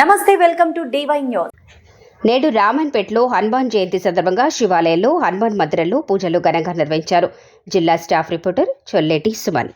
నమస్తే welcome to DY news. నేడు రామన్పేటలో హనుమాన్ జయంతి సందర్భంగా శివాలయంలో హనుమాన్ మందిరంలో పూజలు ఘనంగా నిర్వహించారు. జిల్లా staff reporter Cholleti Suman.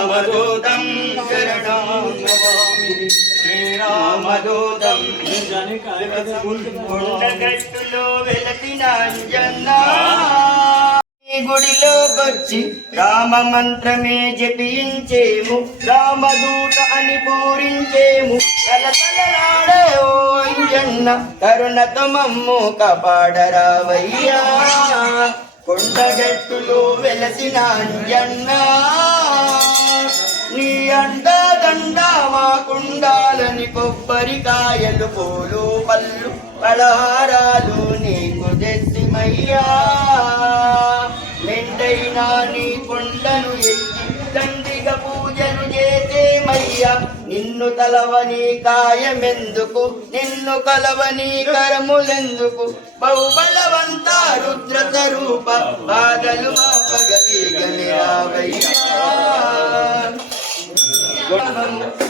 Salvador. శ్రీరామదూతం వెలసిన ఈ గుడిలోకొచ్చి రామ మంత్రమే జపించేము రామదూత అని పూరించేము. కలకలలాడే ఓ అంజన్న కరుణతో మమ్ము కాపాడరావయ్యా. కొండగట్టులో వెలసిన అంజన్న. కొబ్బరికాయలు పూలు పళ్ళు పలహారాలు నీకు తెచ్చిమయ్యా మెండైనా నీ కొండను ఎత్తి దండిగా పూజలు చేసేమయ్యా నిన్ను తలవని కాయమెందుకు? నిన్ను కలవని కరములెందుకు? బహుబలవంత రుద్ర స్వరూప బాధలు మాపగతి గనిరావయ్యా వేగ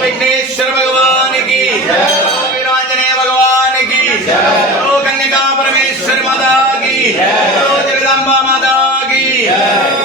विघ्नेश्वर भगवान की जय। भगवान की जय। कन्या परमेश्वर माता की जय। जगदम्बा माता की जय।